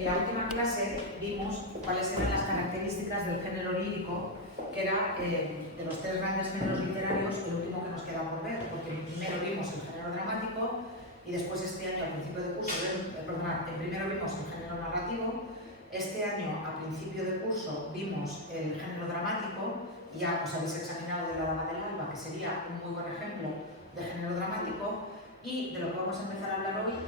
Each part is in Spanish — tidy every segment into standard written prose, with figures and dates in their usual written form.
En la última clase vimos cuáles eran las características del género lírico, que era de los tres grandes géneros literarios el último que nos queda por ver, porque primero vimos el género dramático y después este año al principio de curso, primero vimos el género narrativo, este año a principio de curso vimos el género dramático, y ya os habéis examinado de La Dama del Alba, que sería un muy buen ejemplo de género dramático, y de lo que vamos a empezar a hablar hoy o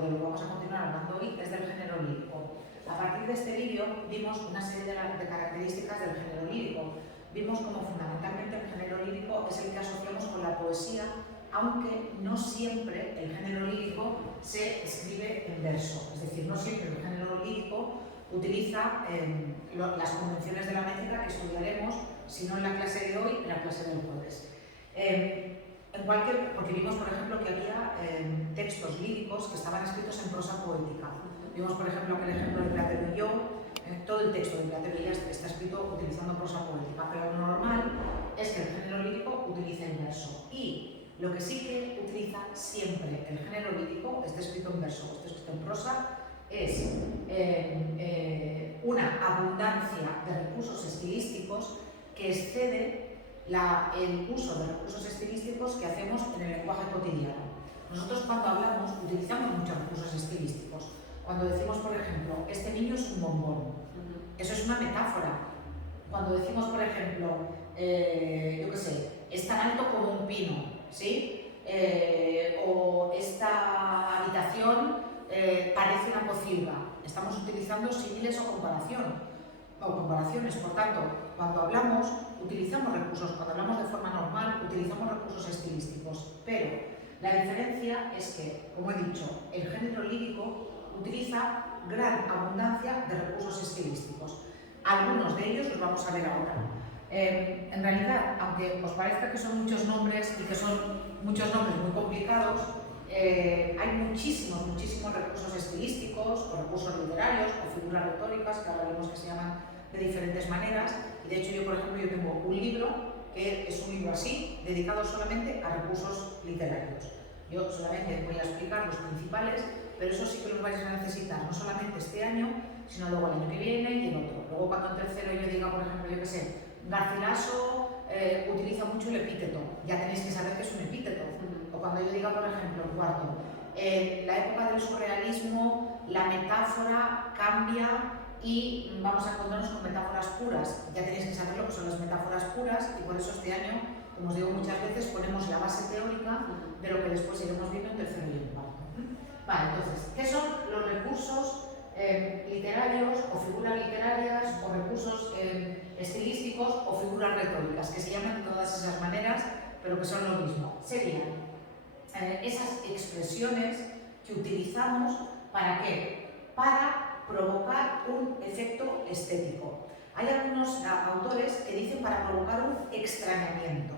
de lo que vamos a continuar hablando hoy, es del género lírico. A partir de este vídeo vimos una serie de características del género lírico. Vimos como fundamentalmente el género lírico es el que asociamos con la poesía, aunque no siempre el género lírico se escribe en verso. Es decir, no siempre el género lírico utiliza las convenciones de la métrica que estudiaremos, si no en la clase de hoy, en la clase del jueves. Porque vimos, por ejemplo, que había textos líricos que estaban escritos en prosa poética. Vimos, por ejemplo, que el ejemplo de Platero y yo, todo el texto de Platero y yo está escrito utilizando prosa poética, pero lo normal es que el género lírico utilice el verso. Y lo que sí que utiliza siempre el género lírico, esté escrito en verso o esté escrito en prosa, es una abundancia de recursos estilísticos que excede el uso de recursos estilísticos que hacemos en el lenguaje cotidiano. Nosotros cuando hablamos utilizamos muchos recursos estilísticos. Cuando decimos, por ejemplo, este niño es un bombón, eso es una metáfora. Cuando decimos, por ejemplo, yo qué sé, es tan alto como un pino, ¿sí? O esta habitación parece una pocilga. Estamos utilizando símiles o comparaciones. Por tanto, cuando hablamos, utilizamos recursos. Cuando hablamos de forma normal, utilizamos recursos estilísticos. Pero la diferencia es que, como he dicho, el género lírico utiliza gran abundancia de recursos estilísticos. Algunos de ellos los vamos a ver ahora. En realidad, aunque os parezca que son muchos nombres y que son muchos nombres muy complicados, hay muchísimos recursos estilísticos, o recursos literarios, o figuras retóricas, que ahora vemos que se llaman de diferentes maneras. Y de hecho yo, por ejemplo, yo tengo un libro que es un libro así, dedicado solamente a recursos literarios. Yo solamente voy a explicar los principales, pero eso sí que los vais a necesitar, no solamente este año, sino luego el año que viene y el otro. Luego cuando en tercero yo diga, por ejemplo, yo qué sé, Garcilaso utiliza mucho el epíteto, ya tenéis que saber que es un epíteto. O cuando yo diga, por ejemplo, en cuarto, la época del surrealismo, la metáfora cambia y vamos a encontrarnos con metáforas puras. Ya tenéis que saber lo que son las metáforas puras y por eso este año, como os digo muchas veces, ponemos la base teórica de lo que después iremos viendo en tercero y en cuarto. Vale, entonces, ¿qué son los recursos literarios o figuras literarias o recursos estilísticos o figuras retóricas, que se llaman de todas esas maneras, pero que son lo mismo? Serían esas expresiones que utilizamos ¿para qué? Para provocar un efecto estético. Hay algunos autores que dicen para provocar un extrañamiento.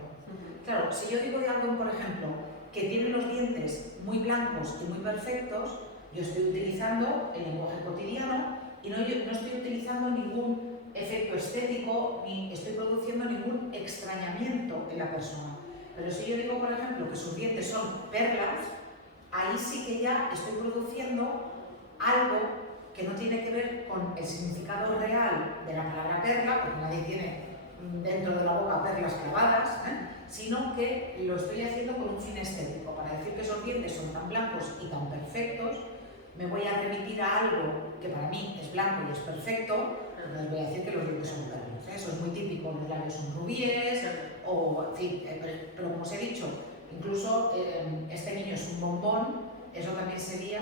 Claro, si yo digo de alguien, por ejemplo, que tiene los dientes muy blancos y muy perfectos, yo estoy utilizando el lenguaje cotidiano y no estoy utilizando ningún efecto estético ni estoy produciendo ningún extrañamiento en la persona. Pero si yo digo, por ejemplo, que sus dientes son perlas, ahí sí que ya estoy produciendo algo que no tiene que ver con el significado real de la palabra perla, porque nadie tiene dentro de la boca perlas clavadas, sino que lo estoy haciendo con un fin estético. Para decir que esos dientes son tan blancos y tan perfectos, me voy a remitir a algo que para mí es blanco y es perfecto, entonces voy a decir que los dientes son perlas. Eso es muy típico, los labios son rubíes, o en fin, pero como os he dicho, incluso este niño es un bombón, eso también sería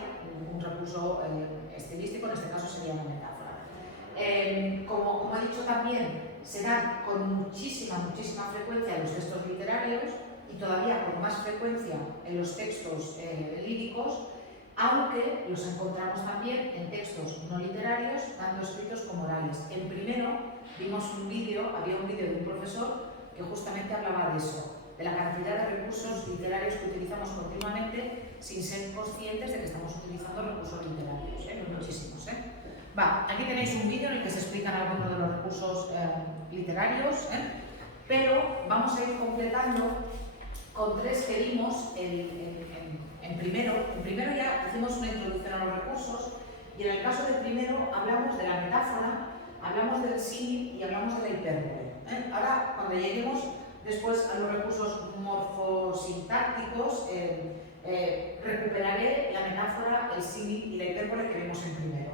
un recurso estilístico, en este caso sería una metáfora. Como he dicho también, se dan con muchísima frecuencia en los textos literarios y todavía con más frecuencia en los textos líricos, aunque los encontramos también en textos no literarios, tanto escritos como orales. En primero vimos había un vídeo de un profesor que justamente hablaba de eso, de la cantidad de recursos literarios que utilizamos continuamente sin ser conscientes de que estamos utilizando recursos literarios, muchísimos. Aquí tenéis un vídeo en el que se explican algunos de los recursos literarios, pero vamos a ir completando con tres que vimos en primero. En primero ya hicimos una introducción a los recursos Y en el caso del primero hablamos de la metáfora, hablamos del símil y hablamos de la hipérbole. Ahora, cuando lleguemos después a los recursos morfosintácticos, recuperaré la metáfora, el símil y la hipérbole que vimos en primero.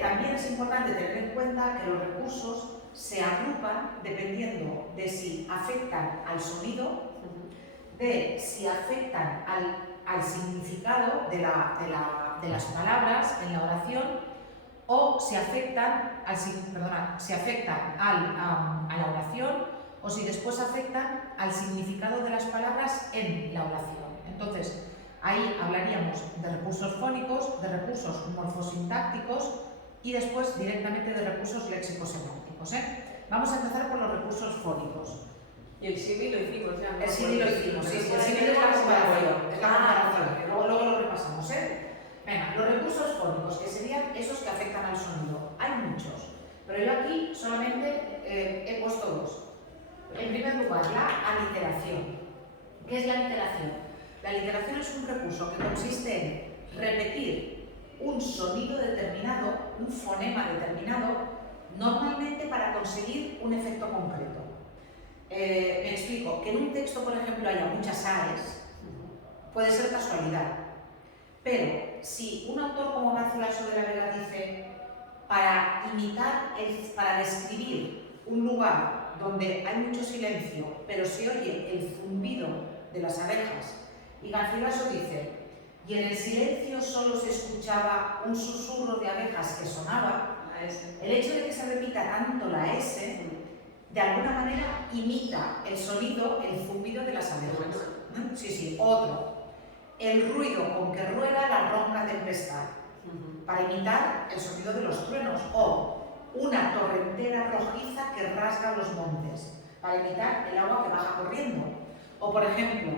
También es importante tener en cuenta que los recursos se agrupan dependiendo de si afectan al sonido, de si afectan al significado de las palabras en la oración, o si afectan a la oración, o si después afectan al significado de las palabras en la oración. Entonces, ahí hablaríamos de recursos fónicos, de recursos morfosintácticos y después directamente de recursos léxico-semánticos. Vamos a empezar por los recursos fónicos. Y el símil lo hicimos ya. El símil lo hicimos, sí. El símil es la comparación. Luego lo repasamos, Venga, los recursos fónicos, que serían esos que afectan al sonido. Hay muchos, pero yo aquí solamente he puesto dos. En primer lugar, la aliteración. ¿Qué es la aliteración? La aliteración es un recurso que consiste en repetir un sonido determinado, un fonema determinado, normalmente para conseguir un efecto concreto. Me explico, que en un texto, por ejemplo, haya muchas aes, puede ser casualidad, pero si un autor como Garcilaso de la Vega dice, para describir un lugar donde hay mucho silencio, pero se oye el zumbido de las abejas, y Garcilaso dice, y en el silencio solo se escuchaba un susurro de abejas que sonaba, el hecho de que se repita tanto la S, de alguna manera imita el sonido, el zumbido de las abejas. Sí, otro. El ruido con que rueda la ronca tempestad, para imitar el sonido de los truenos. O una torrentera rojiza que rasga los montes, para imitar el agua que baja corriendo. O, por ejemplo,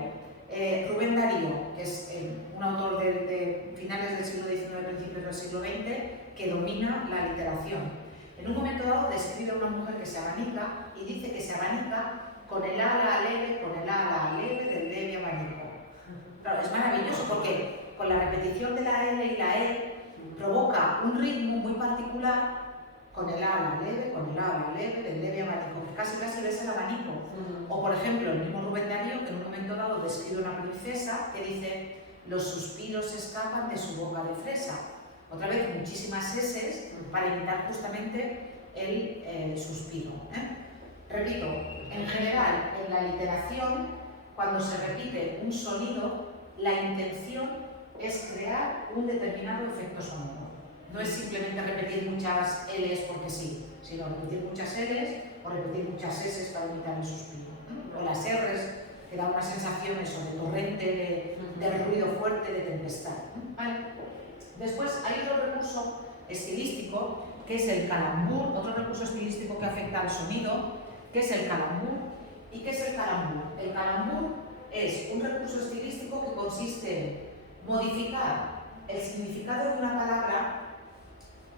Rubén Darío, que es un autor de finales del siglo XIX, principios del siglo XX, que domina la literación. En un momento dado describe a una mujer que se abanica y dice que se abanica con el ala leve del leve abanico. Claro, es maravilloso porque con la repetición de la L y la E provoca un ritmo muy particular con el ala leve del leve abanico, que casi ves el abanico. O por ejemplo, el mismo Rubén Darío, que en un momento dado describe a una princesa que dice los suspiros escapan de su boca de fresa. Otra vez muchísimas S para imitar justamente el suspiro. Repito, en general, en la literación, cuando se repite un sonido, la intención es crear un determinado efecto sonoro. No es simplemente repetir muchas L's porque sí, sino repetir muchas L's o repetir muchas S's para imitar el suspiro. O las R's, que da una sensación eso, de torrente, de ruido fuerte, de tempestad. ¿Vale? Después hay otro recurso estilístico, que es el calambur, otro recurso estilístico que afecta al sonido, que es el calambur. ¿Y qué es el calambur? El calambur es un recurso estilístico que consiste en modificar el significado de una palabra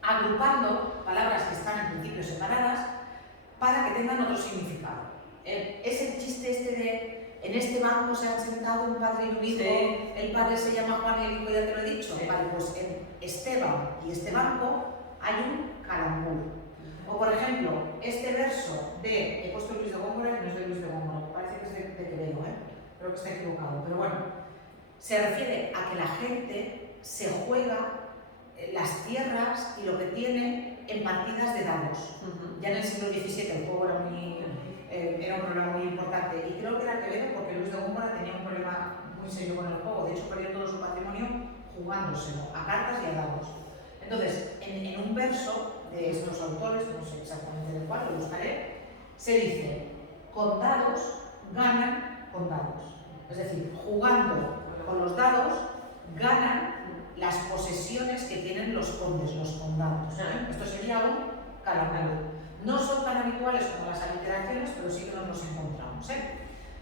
agrupando palabras que están en principio separadas para que tengan otro significado. Es el chiste este de en este banco se han sentado un padre y un hijo, sí. El padre se llama Juan y el hijo ya te lo he dicho. Sí. Vale, pues en Esteban y este banco hay un calambur. O por ejemplo, este verso he puesto Luis de Góngora y no es de Luis de Góngora, parece que es de Quevedo, creo que está equivocado, pero bueno, se refiere a que la gente se juega las tierras y lo que tiene en partidas de dados. Ya en el siglo XVII el juego era un problema muy importante y creo que era Quevedo porque Luis de Góngora tenía un problema muy serio con el juego, de hecho perdió todo su patrimonio jugándoselo a cartas y a dados. Entonces, en un verso de estos autores, no sé exactamente de cuál, lo buscaré, se dice, con dados ganan con dados. Es decir, jugando con los dados ganan las posesiones que tienen los condes, los condados. Esto sería un calambur. No son tan habituales como las aliteraciones, pero sí que nos los encontramos.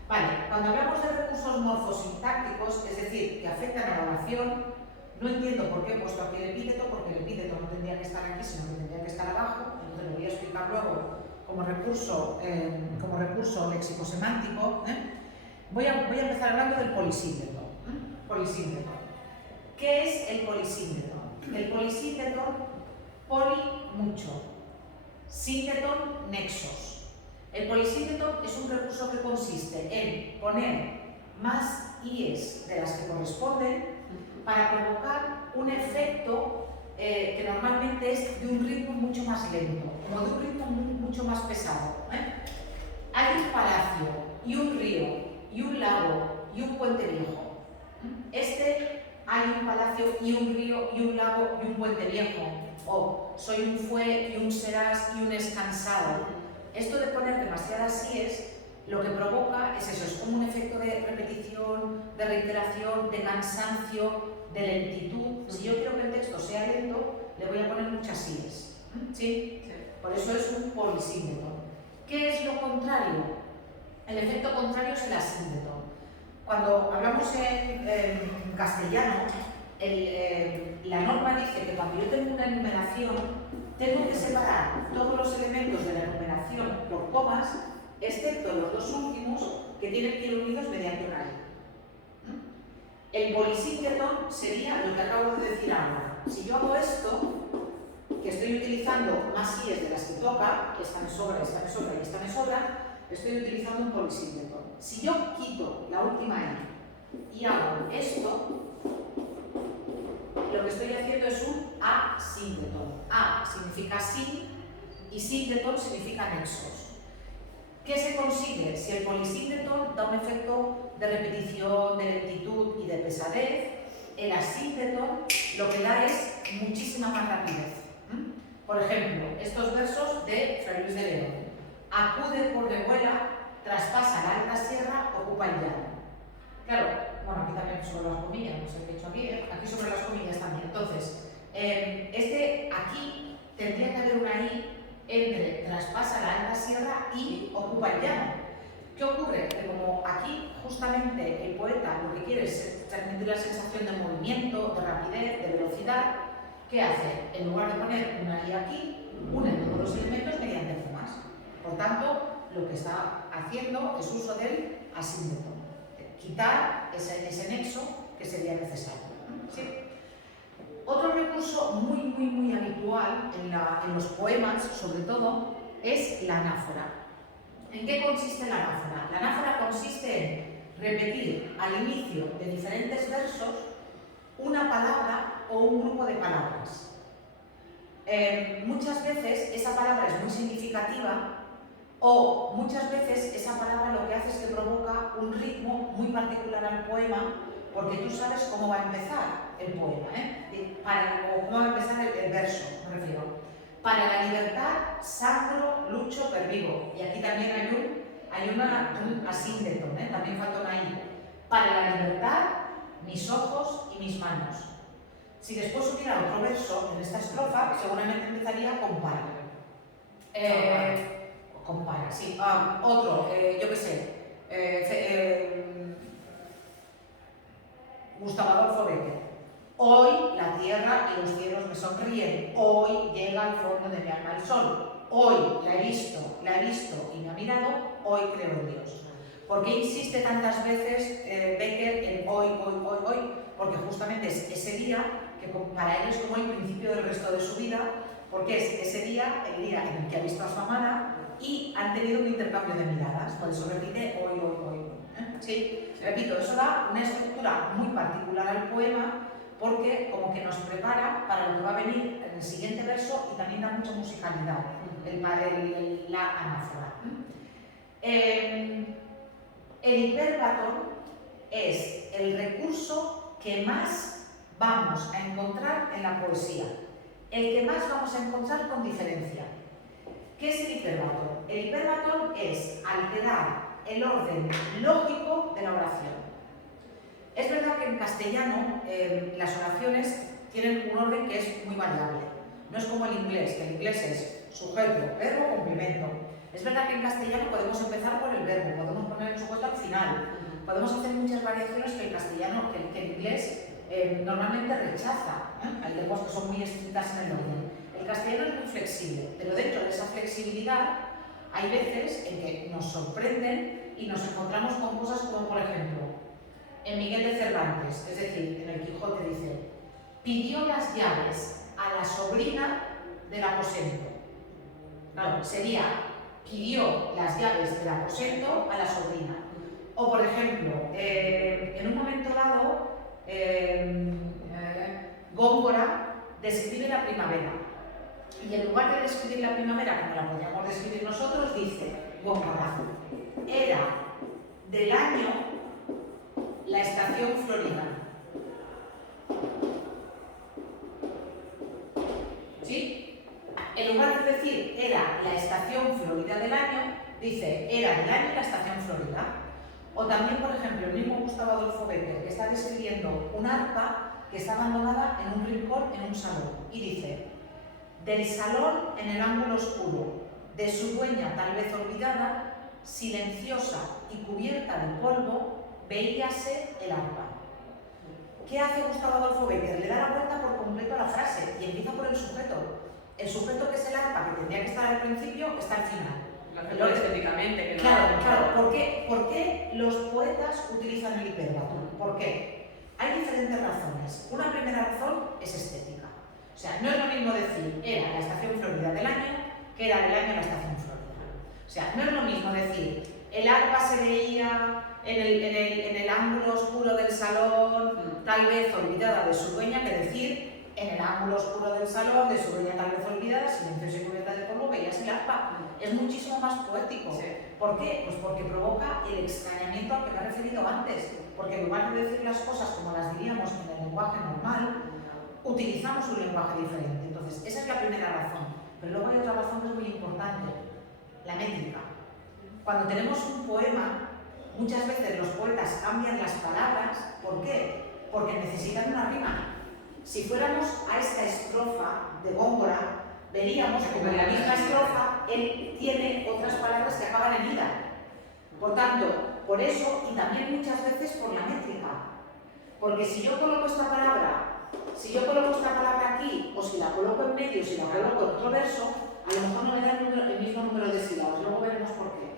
Vale, cuando hablamos de recursos morfosintácticos, es decir, que afectan a la oración, no entiendo por qué he puesto aquí el epíteto, porque el epíteto no tendría que estar aquí, sino que tendría que estar abajo, entonces lo voy a explicar luego como recurso léxico-semántico. Voy a empezar hablando del polisíndromo. Polisíndromo. ¿Qué es el polisíndromo? El polisínteton, poli, mucho. Sínteton, nexos. El polisínteton es un recurso que consiste en poner más ies de las que corresponden para provocar un efecto que normalmente es de un ritmo mucho más lento, como de un ritmo mucho más pesado. Hay un palacio y un río y un lago y un puente viejo. Hay un palacio y un río y un lago y un puente viejo. O soy un fue y un serás y un es cansado. Esto de poner demasiadas síes lo que provoca es eso, es como un efecto de repetición, de reiteración, de cansancio, de lentitud. Si yo quiero que el texto sea lento, le voy a poner muchas síes. ¿Sí? Por eso es un polisínteton. ¿Qué es lo contrario? El efecto contrario es el asínteton. Cuando hablamos en castellano, la norma dice que cuando yo tengo una enumeración, tengo que separar todos los elementos de la enumeración por comas, excepto los dos últimos que tienen que ir unidos mediante una I. El polisínteton sería lo que acabo de decir ahora. Si yo hago esto, que estoy utilizando más ies de las que toca, están en sobra, están en sobra y están en sobra, estoy utilizando un polisínteton. Si yo quito la última I y hago esto, lo que estoy haciendo es un asínteton. A significa sin y sínteton significa nexos. ¿Qué se consigue? Si el polisínteton da un efecto de repetición, de lentitud y de pesadez, el asínteton lo que da es muchísima más rapidez. Por ejemplo, estos versos de Fray Luis de León. Acude por revuela, traspasa la alta sierra, ocupa el llano. Claro, bueno, aquí también sobre las comillas, no sé qué he hecho aquí sobre las comillas también. Entonces, aquí tendría que haber una I entre traspasa la alta sierra y ocupa el llano. ¿Qué ocurre? Que como aquí justamente el poeta lo que quiere es transmitir la sensación de movimiento, de rapidez, de velocidad, ¿qué hace? En lugar de poner una I aquí, une todos los elementos mediante comas. Por tanto, lo que está haciendo es uso del asínteton. Quitar ese nexo que sería necesario. ¿Sí? Otro recurso muy habitual en los poemas, sobre todo, es la anáfora. ¿En qué consiste la anáfora? La anáfora consiste en repetir al inicio de diferentes versos una palabra o un grupo de palabras. Muchas veces esa palabra es muy significativa o muchas veces esa palabra lo que hace es que provoca un ritmo muy particular al poema porque tú sabes cómo va a empezar el poema, o cómo va a empezar el verso, me refiero. Para la libertad, sangro, lucho, pervivo. Y aquí también hay un asínteton, también falta una I. Para la libertad, mis ojos y mis manos. Si después hubiera otro verso en esta estrofa, seguramente empezaría con para. Compara, sí. Otro, yo qué sé. Gustavo Adolfo Bécquer. Hoy la tierra y los cielos me sonríen. Hoy llega al fondo de mi alma el sol. Hoy la he visto y me ha mirado. Hoy creo en Dios. ¿Por qué insiste tantas veces Bécquer en hoy? Porque justamente es ese día que para él es como el principio del resto de su vida, porque es ese día, el día en el que ha visto a su amada y han tenido un intercambio de miradas. Por eso repite hoy. Sí, repito, eso da una estructura muy particular al poema porque como que nos prepara para lo que va a venir en el siguiente verso y también da mucha musicalidad, la anáfora. El hiperbatón es el recurso que más vamos a encontrar en la poesía, el que más vamos a encontrar con diferencia. ¿Qué es el hiperbatón? El hiperbatón es alterar el orden lógico de la oración. Es verdad que en castellano las oraciones tienen un orden que es muy variable. No es como el inglés, que el inglés es sujeto, verbo, complemento. Es verdad que en castellano podemos empezar por el verbo, podemos poner el sujeto al final. Podemos hacer muchas variaciones que el castellano, que el inglés normalmente rechaza. Hay lenguas que son muy estrictas en el orden. El castellano es muy flexible, pero dentro de esa flexibilidad hay veces en que nos sorprenden y nos encontramos con cosas como, por ejemplo, en Miguel de Cervantes, es decir, en el Quijote dice pidió las llaves a la sobrina del aposento. Claro, sería pidió las llaves del aposento a la sobrina. O por ejemplo, en un momento dado, Góngora describe la primavera. Y en lugar de describir la primavera como la podríamos describir nosotros, dice Góngora, era del año la estación florida. ¿Sí? En lugar de decir era la estación florida del año, dice era del año la estación florida. O también, por ejemplo, el mismo Gustavo Adolfo Bécquer, que está describiendo un arpa que está abandonada en un rincón en un salón. Y dice, del salón en el ángulo oscuro, de su dueña tal vez olvidada, silenciosa y cubierta de polvo, veíase el arpa. ¿Qué hace Gustavo Adolfo Bécquer? Le da la vuelta por completo a la frase y empieza por el sujeto. El sujeto, que es el arpa, que tendría que estar al principio, está al final. Lo estéticamente, que no. Claro. ¿Por qué los poetas utilizan el hiperbato? ¿Por qué? Hay diferentes razones. Una primera razón es estética. O sea, no es lo mismo decir era la estación florida del año que era del año la estación florida. O sea, no es lo mismo decir el arpa se veía en el ángulo oscuro del salón, tal vez olvidada de su dueña, que decir en el ángulo oscuro del salón, de su dueña tal vez olvidada, silenciosa y cubierta de polvo, veías el arpa. Es muchísimo más poético. Sí. ¿Por qué? Pues porque provoca el extrañamiento al que me he referido antes. Porque en lugar de decir las cosas como las diríamos en el lenguaje normal, utilizamos un lenguaje diferente. Entonces, esa es la primera razón. Pero luego hay otra razón que es muy importante, la métrica. Cuando tenemos un poema, muchas veces los poetas cambian las palabras. ¿Por qué? Porque necesitan una rima. Si fuéramos a esta estrofa de Góngora, veríamos que en la misma estrofa él tiene otras palabras que acaban en ida. Por tanto, por eso, y también muchas veces por la métrica. Porque si yo coloco esta palabra aquí, o si la coloco en medio, si la coloco en otro verso, a lo mejor no me da el mismo número de sílabas. Luego veremos por qué.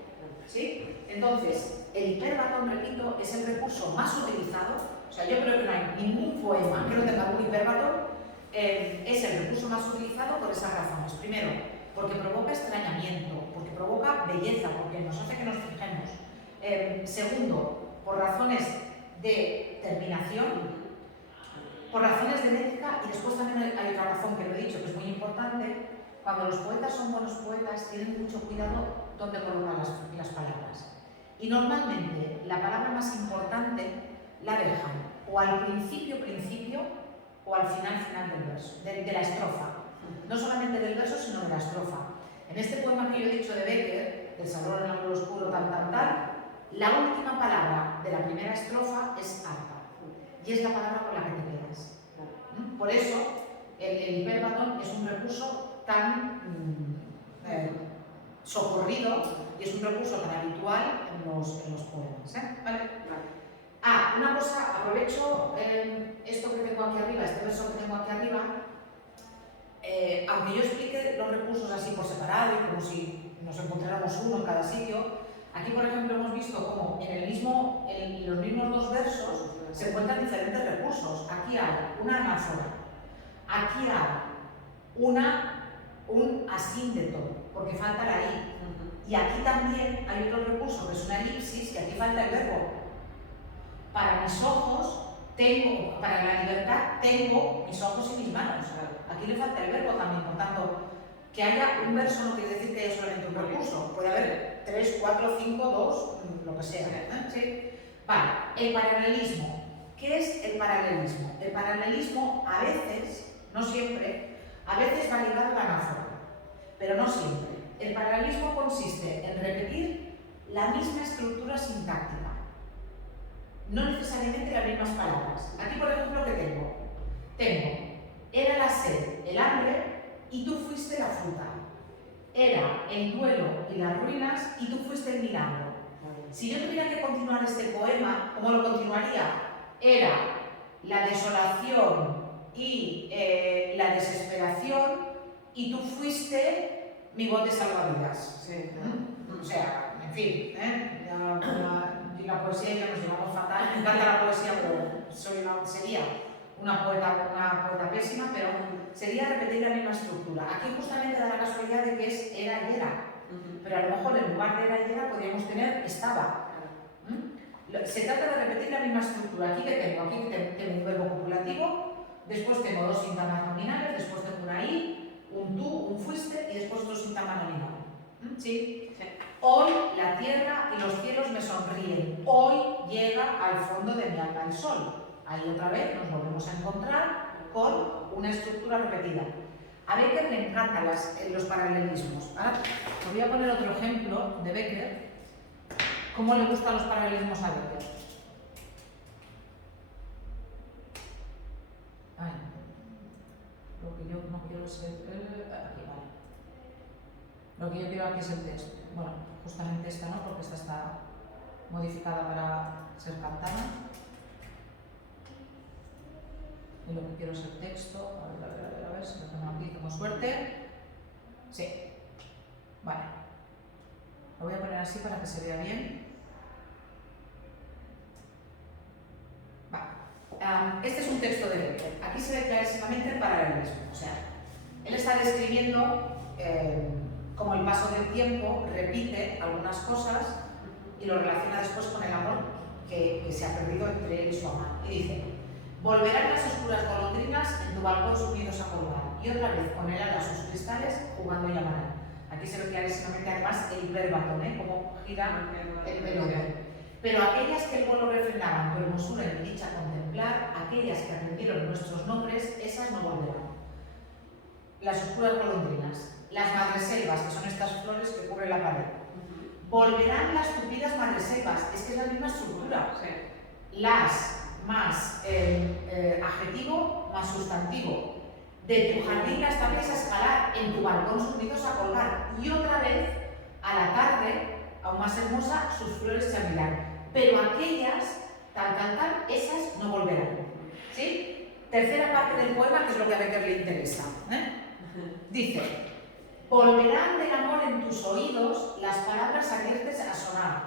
¿Sí? Entonces, el hiperbatón, repito, es el recurso más utilizado. O sea, yo creo que no hay ningún poema que no tenga un hiperbatón. Es el recurso más utilizado por esas razones. Primero, porque provoca extrañamiento, porque provoca belleza, porque nos hace que nos fijemos. Segundo, por razones de terminación, por razones de métrica, y después también hay otra razón que lo he dicho, que es muy importante. Cuando los poetas son buenos poetas, tienen mucho cuidado dónde colocan las palabras. Y normalmente la palabra más importante la dejan o al principio o al final del verso, de la estrofa. No solamente del verso, sino de la estrofa. En este poema que yo he dicho de Bécquer, del salón en el ángulo oscuro, tal, la última palabra de la primera estrofa es arpa. Y es la palabra con la que te quedas. Por eso, el hiperbatón es un recurso tan socorrido y es un recurso tan habitual en los poemas. ¿Vale? Una cosa, aprovecho esto que tengo aquí arriba, este verso que tengo aquí arriba, aunque yo explique los recursos así por separado y como si nos encontráramos uno en cada sitio, aquí por ejemplo hemos visto cómo en los mismos dos versos se encuentran diferentes recursos. Aquí hay una anáfora, aquí hay un asíndeto, porque falta la i. Y aquí también hay otro recurso que es una elipsis, que aquí falta el verbo. Para mis ojos tengo, para la libertad tengo mis ojos y mis manos. Aquí le falta el verbo también, por tanto, que haya un verso no quiere decir que haya solamente un recurso. Puede haber 3, 4, 5, 2, lo que sea. ¿Sí? Vale, el paralelismo. ¿Qué es el paralelismo? El paralelismo a veces, no siempre, a veces va ligado a la anáfora, pero no siempre. El paralelismo consiste en repetir la misma estructura sintáctica, no necesariamente las mismas palabras. Aquí, por ejemplo, ¿qué tengo? Tengo, era la sed, el hambre, y tú fuiste la fruta. Era el duelo y las ruinas, y tú fuiste el milagro. Si yo tuviera que continuar este poema, ¿cómo lo continuaría? Era la desolación y la desesperación, y tú fuiste mi bote salvavidas. Sí. O sea, en fin, la poesía ya nos llevamos fatal. Me encanta la poesía, pero sería una poeta pésima, pero sería repetir la misma estructura. Aquí justamente da la casualidad de que es era y era, pero a lo mejor en lugar de era y era podríamos tener estaba. Se trata de repetir la misma estructura. Aquí que tengo, aquí tengo un verbo copulativo, después tengo dos síntomas nominales, después tengo una i, un tú, un fuiste y después otro síntoma nominal. ¿Sí? Sí. Hoy la tierra y los cielos me sonríen. Hoy llega al fondo de mi alma el sol. Ahí otra vez nos volvemos a encontrar con una estructura repetida. A Becker le encantan los paralelismos. Ahora os voy a poner otro ejemplo de Becker. ¿Cómo le gustan los paralelismos a Becker? Ay, lo que yo no quiero es aquí, vale. Lo que yo quiero aquí es el texto. Bueno, justamente esta no, porque esta está modificada para ser cantada. Y lo que quiero es el texto. A ver si lo tengo aquí, tengo suerte. Sí. Vale. Lo voy a poner así para que se vea bien. Vale. Este es un texto de Becker. Aquí se ve clarísimamente el paralelismo. O sea, él está describiendo cómo el paso del tiempo repite algunas cosas y lo relaciona después con el amor que se ha perdido entre él y su amada. Y dice: volverán las oscuras golondrinas en tu balcón subidos a colgar, y otra vez con el ala sus cristales jugando llamarán. Aquí se ve clarísimamente además el verbatón, cómo gira el melodía. Pero aquellas que el vuelo refrenaban tu hermosura y mi dicha contemplar, aquellas que aprendieron nuestros nombres, esas no volverán. Las oscuras golondrinas, las madreselvas, que son estas flores que cubren la pared. Volverán las tupidas madreselvas, es que es la misma estructura. Las más adjetivo más sustantivo. De tu jardín las tapias a escalar, en tu balcón subidos a colgar. Y otra vez, a la tarde, aún más hermosa, sus flores se abrirán. Pero aquellas, tal, esas no volverán. ¿Sí? Tercera parte del poema, que es lo que a Becker le interesa. Dice: volverán del amor en tus oídos las palabras abiertas a sonar.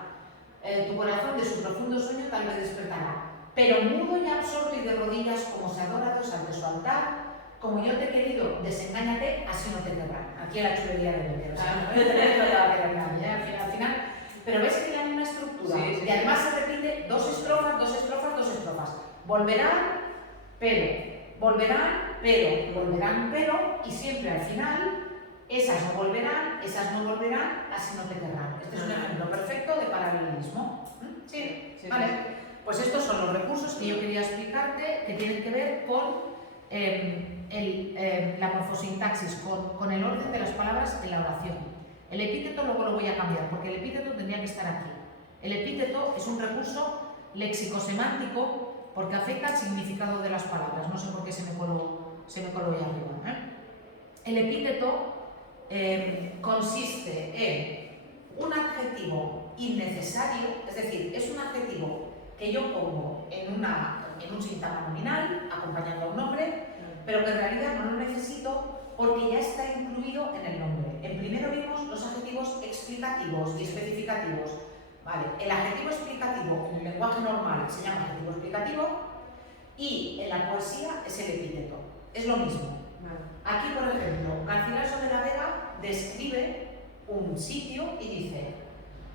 Tu corazón de su profundo sueño tal vez despertará. Pero mudo y absorto y de rodillas como se adora Dios ante su altar, como yo te he querido, desengáñate, así no te querrán. Aquí la chulería de Becker. O sea, no te va a querer nadie, al final. Pero ves que es la misma estructura. Sí. Y además se repite dos estrofas. Volverán, pero. Volverán, pero. Y siempre al final, esas no volverán, así no te querrán. Este es un ejemplo perfecto de paralelismo. Sí, vale. Pues estos son los recursos que yo quería explicarte, que tienen que ver con la morfosintaxis, con el orden de las palabras en la oración. El epíteto luego lo voy a cambiar, porque el epíteto tendría que estar aquí. El epíteto es un recurso léxico-semántico porque afecta al significado de las palabras. No sé por qué se me coló ahí arriba. El epíteto consiste en un adjetivo innecesario, es decir, es un adjetivo que yo pongo en un síntoma nominal, acompañando a un nombre, pero que en realidad no lo necesito porque ya está incluido en el nombre. En primero vimos los adjetivos explicativos y especificativos. Vale, el adjetivo explicativo en el lenguaje normal se llama adjetivo explicativo y en la poesía es el epíteto. Es lo mismo. Aquí, por ejemplo, Garcilaso de la Vega describe un sitio y dice,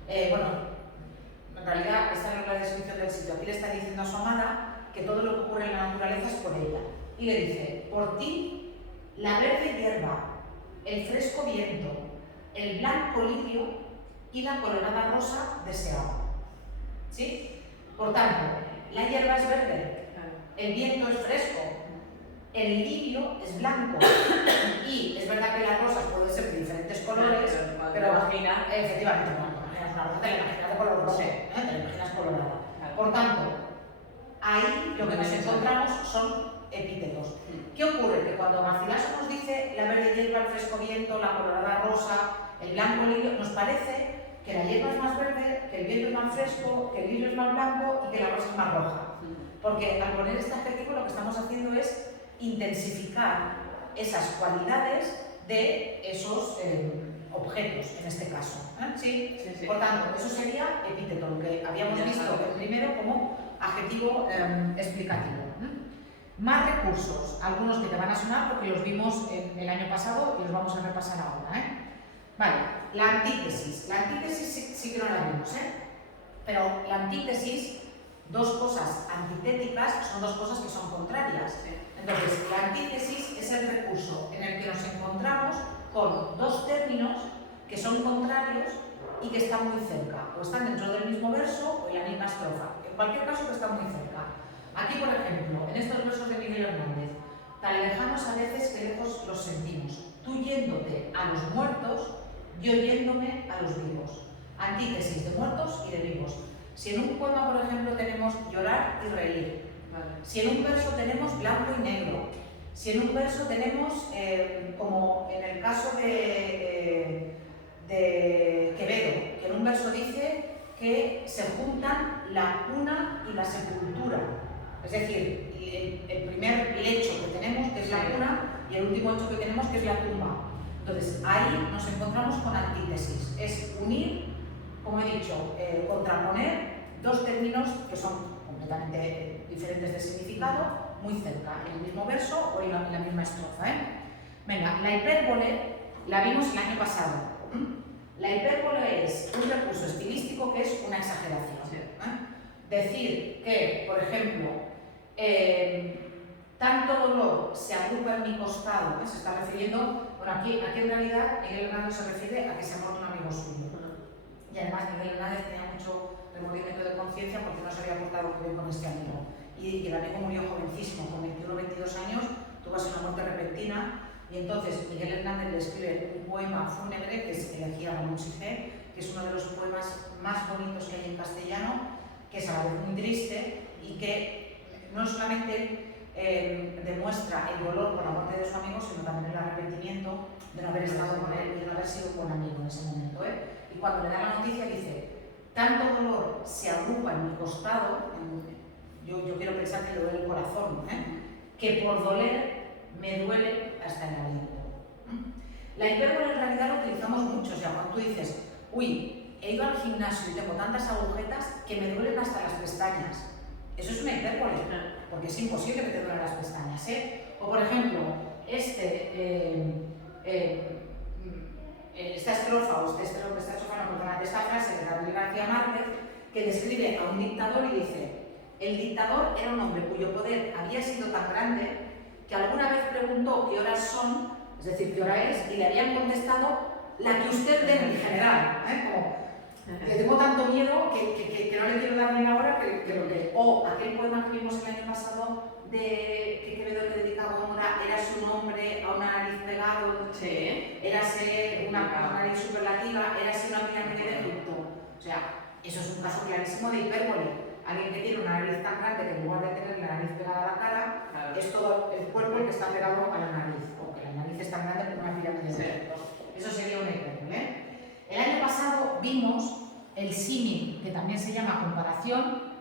en realidad esta no es la descripción del sitio, aquí le está diciendo a su amada que todo lo que ocurre en la naturaleza es por ella. Y le dice: por ti, la verde hierba, el fresco viento, el blanco lirio y la colorada rosa deseaba. ¿Sí? Por tanto, la hierba es verde, el viento es fresco, el lirio es blanco y es verdad que las rosas pueden ser de diferentes colores, pero efectivamente cuando imaginas una rosa te la imaginas de color rosa, te la imaginas colorada. Por tanto, ahí lo que nos encontramos son epítetos. ¿Qué ocurre? Que cuando Garcilaso nos dice la verde hierba, el fresco viento, la colorada rosa, el blanco lirio, nos parece que la hierba es más verde, que el viento es más fresco, que el lirio es más blanco y que la rosa es más roja. Porque al poner este adjetivo lo que estamos haciendo es intensificar esas cualidades de esos objetos, en este caso. ¿Sí? Sí. Por tanto, eso sería epíteto, lo que habíamos visto primero como adjetivo explicativo. Más recursos, algunos que te van a sonar porque los vimos el año pasado y los vamos a repasar ahora. Vale, la antítesis. La antítesis sí que no la vimos, pero la antítesis, dos cosas antitéticas, son dos cosas que son contrarias. Entonces, la antítesis es el recurso en el que nos encontramos con dos términos que son contrarios y que están muy cerca, o están dentro del mismo verso o en la misma estrofa. En cualquier caso, que están muy cerca. Aquí, por ejemplo, en estos versos de Miguel Hernández, tan lejanos a veces que lejos los sentimos, tú yéndote a los muertos, yo yéndome a los vivos. Antítesis de muertos y de vivos. Si en un poema, por ejemplo, tenemos llorar y reír, si en un verso tenemos blanco y negro, si en un verso tenemos, como en el caso de Quevedo, que en un verso dice que se juntan la cuna y la sepultura. Es decir, el primer lecho que tenemos, que es la cuna, y el último hecho que tenemos, que es la tumba. Entonces, ahí nos encontramos con antítesis. Es unir, como he dicho, contraponer dos términos que son completamente diferentes de significado, muy cerca, en el mismo verso o en la misma estrofa. Venga, la hipérbole la vimos el año pasado. La hipérbole es un recurso estilístico que es una exageración. Decir que, por ejemplo, tanto dolor se agrupa en mi costado, se está refiriendo, bueno, aquí en realidad Miguel Hernández se refiere a que se ha muerto un amigo suyo. Y además Miguel Hernández tenía mucho remordimiento de conciencia porque no se había portado muy bien con este amigo. Y el amigo murió jovencísimo, con 21 o 22 años, tuvo así una muerte repentina. Y entonces Miguel Hernández le escribe un poema fúnebre que es Elegía a la Musique, que es uno de los poemas más bonitos que hay en castellano, que es a la vez muy triste y que no solamente demuestra el dolor por la muerte de su amigo, sino también el arrepentimiento de no haber estado con él y de no haber sido un buen amigo en ese momento. Y cuando le da la noticia dice: tanto dolor se agrupa en mi costado, yo quiero pensar que le duele el corazón, que por doler me duele hasta el aliento. La hipérbole en realidad lo utilizamos mucho, o sea, cuando tú dices, uy, he ido al gimnasio y tengo tantas agujetas que me duelen hasta las pestañas. Eso es una hipérbole, porque es imposible que te duelen las pestañas, O por ejemplo, esta estrofa, o esta frase de Gabriel García Márquez, que describe a un dictador y dice: el dictador era un hombre cuyo poder había sido tan grande que alguna vez preguntó qué horas son, es decir, qué hora es, y le habían contestado la que usted dé, mi general. Como, le tengo tanto miedo que no le quiero dar ni una hora que lo que... O aquel poema que vimos el año pasado que Quevedo le dedicaba a Mora, era su nombre a una nariz pegado, érase una nariz superlativa, érase una pirámide de Egipto. O sea, eso es un caso clarísimo de hipérbole. Alguien que tiene una nariz tan grande que en lugar de tener la nariz pegada a la cara, es todo el cuerpo el que está pegado a la nariz, o que la nariz es tan grande como una pirámide de Egipto. Eso sería una hipérbole. El año pasado vimos el símil, que también se llama comparación,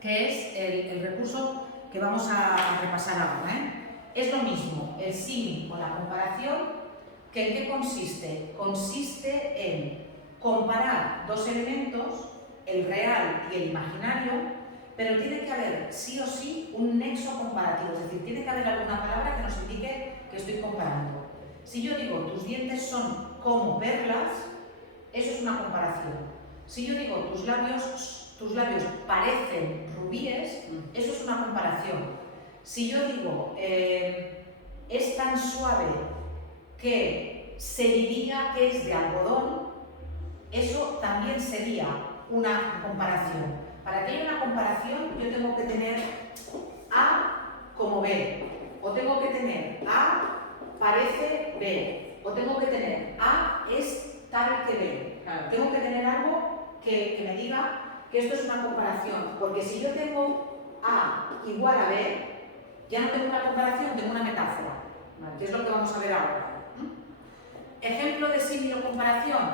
que es el recurso que vamos a repasar ahora. Es lo mismo el símil o la comparación, que ¿en qué consiste? Consiste en comparar dos elementos, el real y el imaginario, pero tiene que haber sí o sí un nexo comparativo, es decir, tiene que haber alguna palabra que nos indique que estoy comparando. Si yo digo tus dientes son como perlas, eso es una comparación. Si yo digo tus labios parecen rubíes, eso es una comparación. Si yo digo es tan suave que se diría que es de algodón, eso también sería una comparación. Para que haya una comparación, yo tengo que tener A como B, o tengo que tener A parece B, o tengo que tener A es tal que B. Claro. Tengo que tener algo que me diga que esto es una comparación, porque si yo tengo A igual a B, ya no tengo una comparación, tengo una metáfora, que es lo que vamos a ver ahora. Ejemplo de símil o comparación: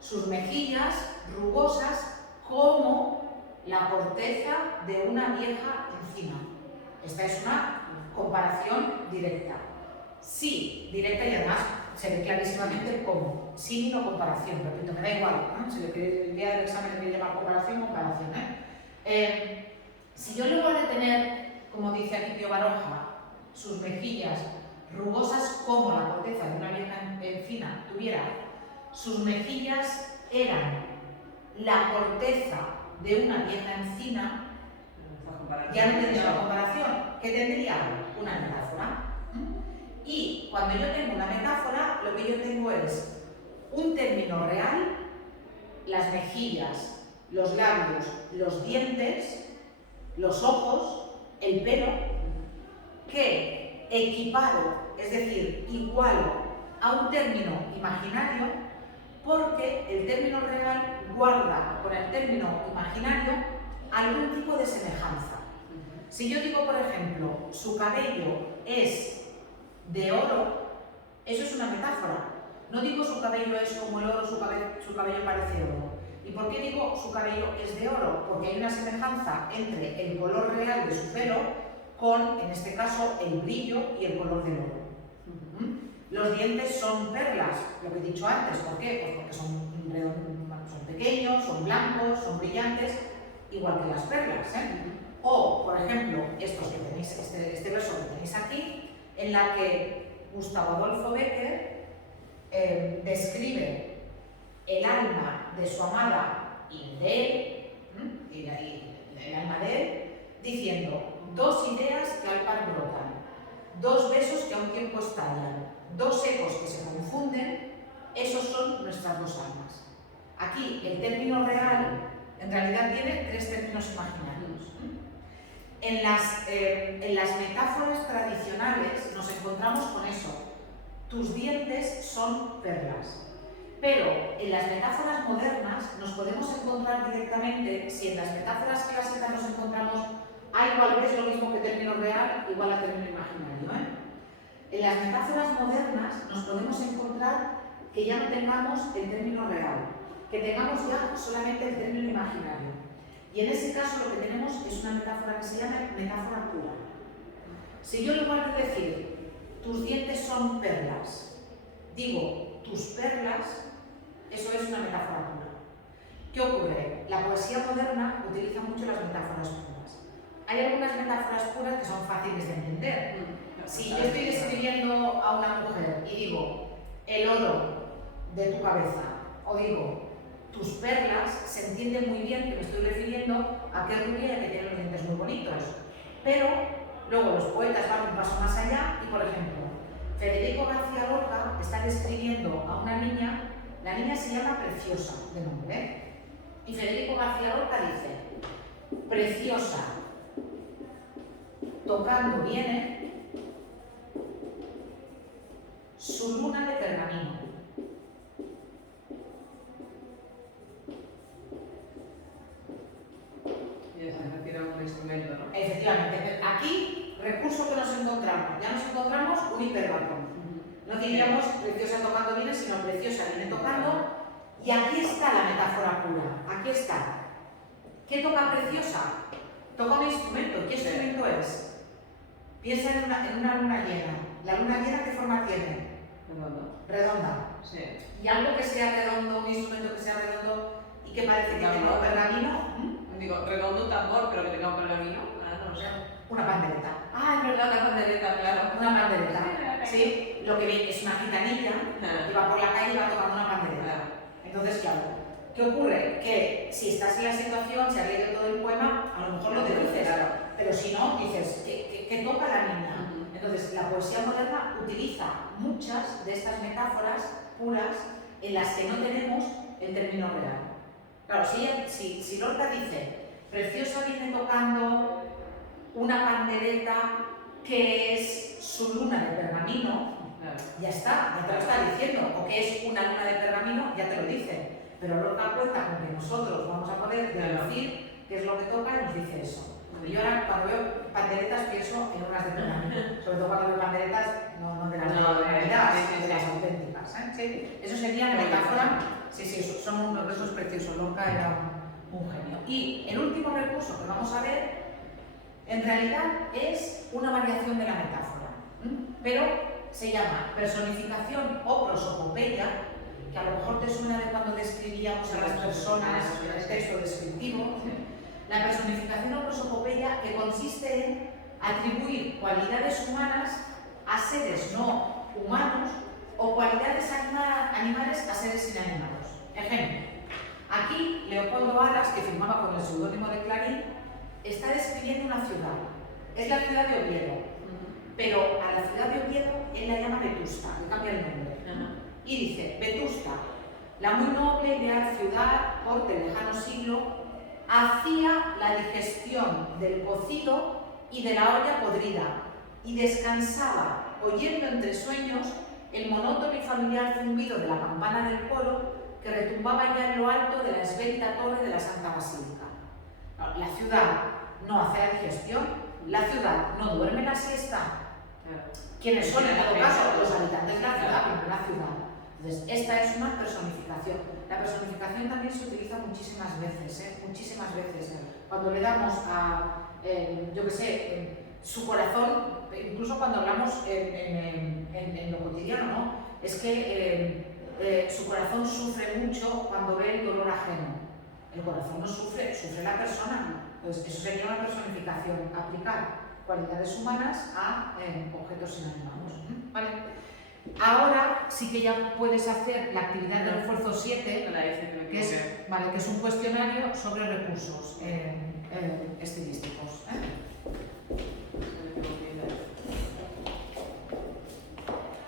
sus mejillas rugosas como la corteza de una vieja encina. Esta es una comparación directa. Sí, directa, y además se ve clarísimamente como símil o comparación. Repito, me da igual, si el día del examen le quiere llamar comparación, comparación. Si yo en lugar de tener como dice aquí Pío Baroja, sus mejillas rugosas como la corteza de una vieja encina tuviera, sus mejillas eran la corteza de una vieja encina, ya no tendría la comparación. ¿Qué tendría? Una metáfora. Y cuando yo tengo una metáfora, lo que yo tengo es un término real, las mejillas, los labios, los dientes, los ojos, el pelo, que equiparo, es decir, igualo a un término imaginario, porque el término real guarda con el término imaginario algún tipo de semejanza. Si yo digo, por ejemplo, su cabello es de oro, eso es una metáfora. No digo su cabello es como el oro, su cabello parece oro. ¿Y por qué digo su cabello es de oro? Porque hay una semejanza entre el color real de su pelo con, en este caso, el brillo y el color del oro. Los dientes son perlas, lo que he dicho antes. ¿Por qué? Pues porque son pequeños, son blancos, son brillantes, igual que las perlas, O, por ejemplo, estos que tenéis, este verso que tenéis aquí, en la que Gustavo Adolfo Bécquer describe el alma de su amada y de él, el alma de él, diciendo: dos ideas que al par brotan, dos besos que a un tiempo estallan, dos ecos que se confunden, esos son nuestras dos almas. Aquí el término real en realidad tiene tres términos imaginarios. En las metáforas tradicionales nos encontramos con eso: tus dientes son perlas. Pero en las metáforas modernas nos podemos encontrar directamente, si en las metáforas clásicas nos encontramos A igual B es lo mismo que término real igual a término imaginario. En las metáforas modernas nos podemos encontrar que ya no tengamos el término real, que tengamos ya solamente el término imaginario. Y en ese caso lo que tenemos es una metáfora que se llama metáfora pura. Si yo en lugar de decir tus dientes son perlas, digo tus perlas, eso es una metáfora pura. ¿Qué ocurre? La poesía moderna utiliza mucho las metáforas puras. Hay algunas metáforas puras que son fáciles de entender. Si yo estoy describiendo a una mujer y digo el oro de tu cabeza, o digo tus perlas, se entiende muy bien que me estoy refiriendo a que es rubia y a que tiene los dientes muy bonitos. Pero luego los poetas van un paso más allá y, por ejemplo, Federico García Lorca está describiendo a una niña. La niña se llama Preciosa, de nombre, y Federico García Lorca dice: preciosa, tocando viene su luna de pergamino. Y se refiere a un instrumento, ¿no? Efectivamente, aquí, recurso que nos encontramos, ya nos encontramos un hiperbatón. No diríamos preciosa tocando viene, sino preciosa viene tocando. Y aquí está la metáfora pura, aquí está. ¿Qué toca Preciosa? Toca un instrumento. ¿Qué instrumento es? Piensa en una luna llena. ¿La luna llena qué forma tiene? Redonda. Sí. Y algo que sea redondo, un instrumento que sea redondo y que parece que tenga un pergamino. Digo, redondo un tambor, pero que tenga un pergamino. No lo sé. Una pandereta. Ah, es verdad, la pandereta, claro. Una pandereta. Sí, lo que viene es una gitanilla y va por la calle y va tocando una pandereta. Entonces, claro, ¿qué ocurre? Que si estás en la situación, si has leído todo el poema, a lo mejor lo deduces, pero si no, dices, ¿qué toca la niña? Entonces, la poesía moderna utiliza muchas de estas metáforas puras en las que no tenemos el término real. Claro, si Lorca dice, Preciosa viene tocando una pandereta que es su luna de pergamino, ya está, ya te lo está diciendo, o que es una luna de pergamino, ya te lo dice. Pero Lorca cuenta con que nosotros vamos a poder deducir qué es lo que toca y nos dice eso. Y yo ahora cuando veo panderetas pienso en unas de pergamino, sobre todo cuando veo panderetas no de las de las auténticas. Sí. Eso sería la metáfora. Sí, son unos versos preciosos. Lorca era un genio. Y el último recurso que vamos a ver, en realidad es una variación de la metáfora, pero se llama personificación o prosopopeya, que a lo mejor te suena de cuando describíamos a las personas en el texto descriptivo. La personificación o prosopopeya, que consiste en atribuir cualidades humanas a seres no humanos o cualidades animales a seres inanimados. Ejemplo, aquí Leopoldo Aras, que firmaba con el seudónimo de Clarín, está describiendo una ciudad. Es la ciudad de Oviedo, pero a la ciudad de Oviedo él la llama Vetusta, le cambia el nombre. Y dice, Vetusta, la muy noble y leal ciudad, corte del lejano siglo, hacía la digestión del cocido y de la olla podrida, y descansaba, oyendo entre sueños el monótono y familiar zumbido de la campana del coro que retumbaba ya en lo alto de la esbelta torre de la Santa Basílica. La ciudad no hace la digestión, la ciudad no duerme la siesta. ¿Quiénes son en todo caso? Los habitantes de la ciudad, pero no la ciudad. Entonces, esta es una personificación. La personificación también se utiliza muchísimas veces, muchísimas veces. Cuando le damos a, yo qué sé, su corazón, incluso cuando hablamos en lo cotidiano, ¿no? Es que su corazón sufre mucho cuando ve el dolor ajeno. El corazón no sufre, sufre la persona. Entonces, eso sería una personificación, aplicar cualidades humanas a objetos inanimados. ¿Vale? Ahora sí que ya puedes hacer la actividad de refuerzo 7, que es un cuestionario sobre recursos estilísticos.